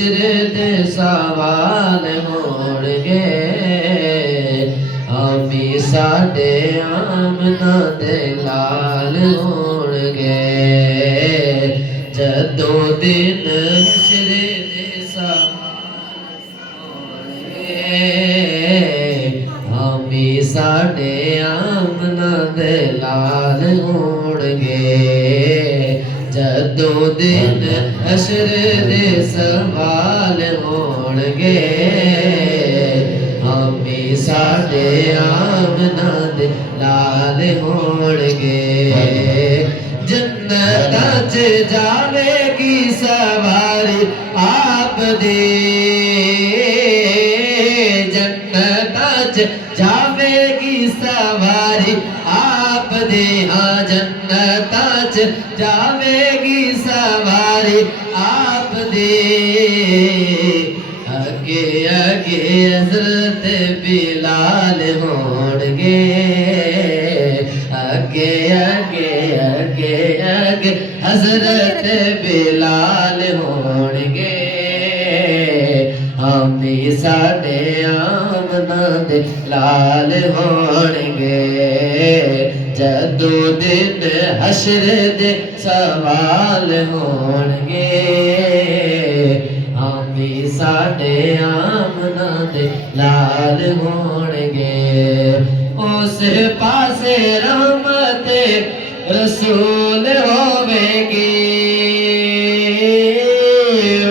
حشر دے سوال ہون گے آمی ساڈے آمنہ دے لال ہون گے جدوں دن حشر دے سوال ہون گے آمی ساڈے آمنہ دے لال ہون گے جدوں دن حشر دے سوال ہون گے آمی ساڈے آمنہ دے لال ہون گے جنتاں چ جاوے گی سواری آپ دی جنتاں چ جاوے گی سواری آپ دی ہاں جنتاں چ جاوے گی سواری آپ دی اگے اگے حضرت بلال ہون گے اگے اگے اگے اگے حضرت بلال ہون گے آمی ساڈے آمنہ دے لال ہون گے جدوں دن حشر دے سوال ہون گے آمی ساڈے آمنہ دے لال ہون گے اس پاسے رحمت رسول ہوے گی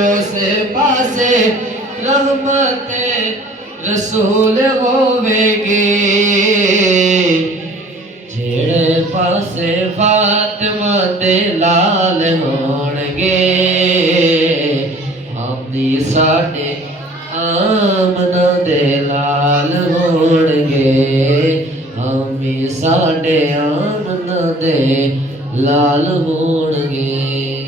اس پاسے رحمت رسول ہوے گی جڑے پاسے فاطمہ دے لال ہون گے آمدی ساڈے آمنہ دے لال ہون گے آمی ساڈے آمنہ دے لال ہون گے